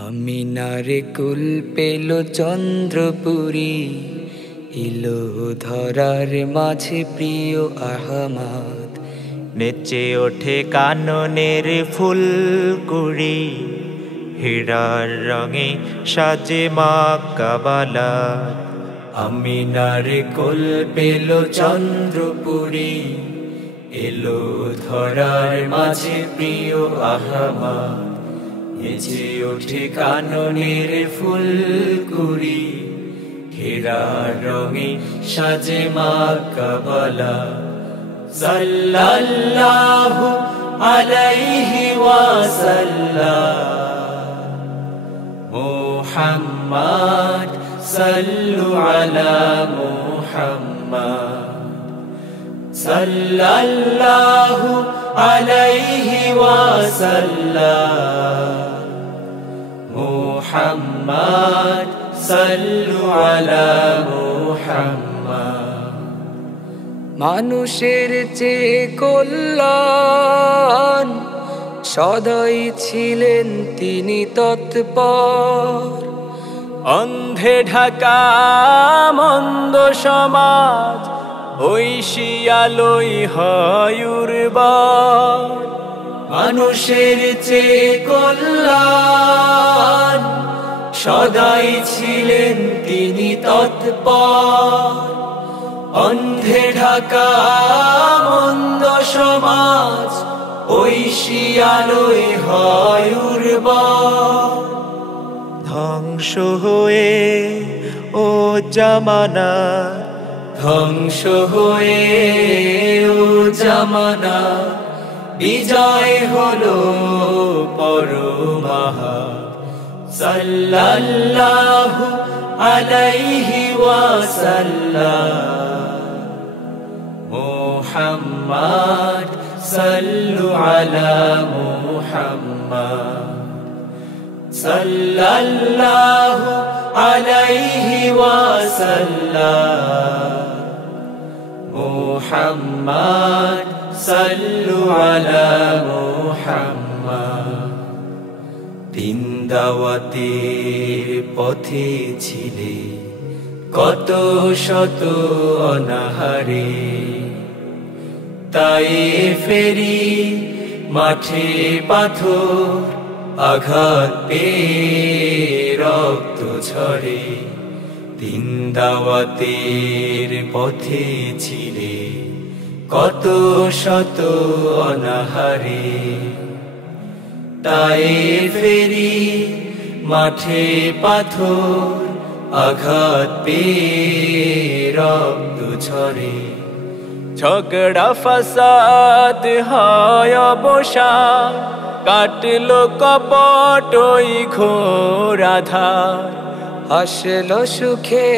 আমিনার কুল পেল চন্দ্রপুরী, এলো ধরার মাঝে প্রিয় আহমদ। নেচে ওঠে কাননের ফুলকুড়ি, হীরার রঙে সাজে মক্কা বালাদ। আমিনার কুল পেল চন্দ্রপুরী, এলো ধরার মাঝে প্রিয় আহমদ। নেচে ওঠে কাননের ফুলকুড়ি, হীরার রঙে সাজে মক্কা বালাদ। সাল্লাল্লাহু আলাইহি ওয়াসাল্লাম, মুহাম্মদ সাল্লু আলা মুহাম্মদ। সাল্লাল্লাহু আলাইহি ওয়াসাল্লাম, মুহাম্মদ সাল্লু আলা মুহাম্মদ। মানুষের চেয়ে কল্যাণ সদাই ছিলেন তিনি তৎপর। অন্ধে ঢাকা মন্দ সমাজ, ঐশিয়ালই হয় উর্বর। মানুষের চেয়ে কল্যাণ সদাই ছিলেন তিনি তৎপর। অন্ধে ঢাকা মন্দ সমাজ, ঐশিয়ালই হয় উর্বর। ধ্বংস হয়ে ও জামানা, ধ্বংস হয়ে ও জামানা, বিজয় হলো পরমাহা। সাল্লাল্লাহু আলাইহি ওয়াসাল্লাম, মুহাম্মদ সাল্লু আলা মুহাম্মদ। সাল্লাল্লাহু আলাইহি ওয়াসাল্লাম, মুহাম্মদ সাল্লু আলা মুহাম্মদ। দিন দাওয়াতের পথে ছিলে কত শত অনাহারে, তাই ফেরি মাঠে পাথর আঘাত পেয়ে রক্ত ঝরে। দিন দাওয়াতের পথে ছিলে কত শত অনাহারে, তাই ফেরি মাঠে পাথর আঘাত পেয়ে রক্ত ঝরে। ঝগড়া ফাসাদ হয় অবসান, কাটলো কপট ওই ঘোর আধার। হাসলো সুখে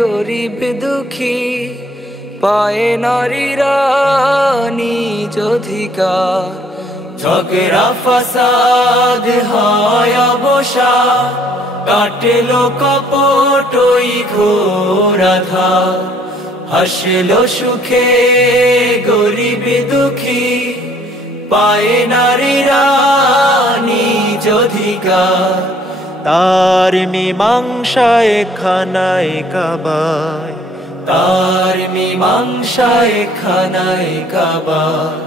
গরিব দুঃখী, পায় নারীরা নিজ অধিকার। ঝগড়া ফাসাদ হয় অবসান, কাটলো কপট ওই ঘোর আধার। হাসলো সুখে গরিব দুঃখী, পায় নারীরা নিজ অধিকার। তার মীমাংসায় খানায় কাবায়, তার মীমাংসায় খানায় কাবায়,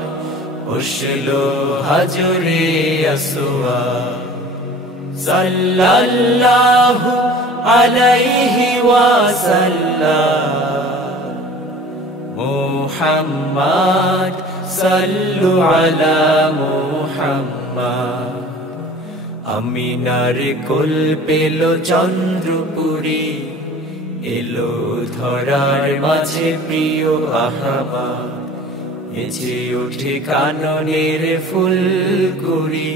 বসলো হাজরে আসওয়াদ। সাল্লাল্লাহু আলাইহি ওয়াসাল্লাম, মুহাম্মদ সাল্লু আলা মুহাম্মদ। আমিনার কোল পেল চন্দ্রপুরী, এলো ধরার মাঝে প্রিয় আহমদ। নেচে ওঠে কাননের ফুলকুড়ি,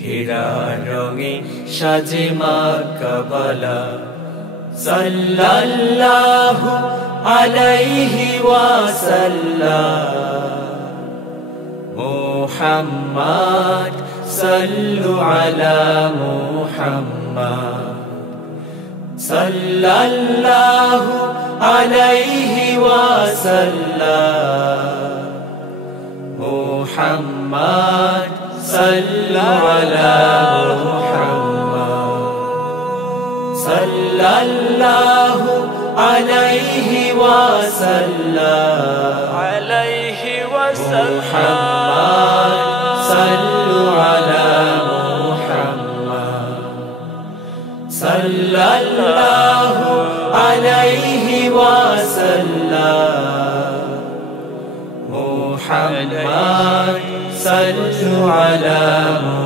হীরার রঙে সাজে মক্কা বালাদ। সাল্লাল্লাহু আলাইহি ওয়াসাল্লাম, মুহাম্মদ সাল্লু আলা মুহাম্মদ। সাল্লাল্লাহু আলাইহি ওয়াসাল্লাম, মুহাম্মদ সাল্লু আলা মুহাম্মদ। सल्लल्लाहु अलैहि वसल्लम मुहम्मद सल्लु अला मुहम्मद सल्लल्लाहु अलैहि वसल्लम मुहम्मद सल्लु अला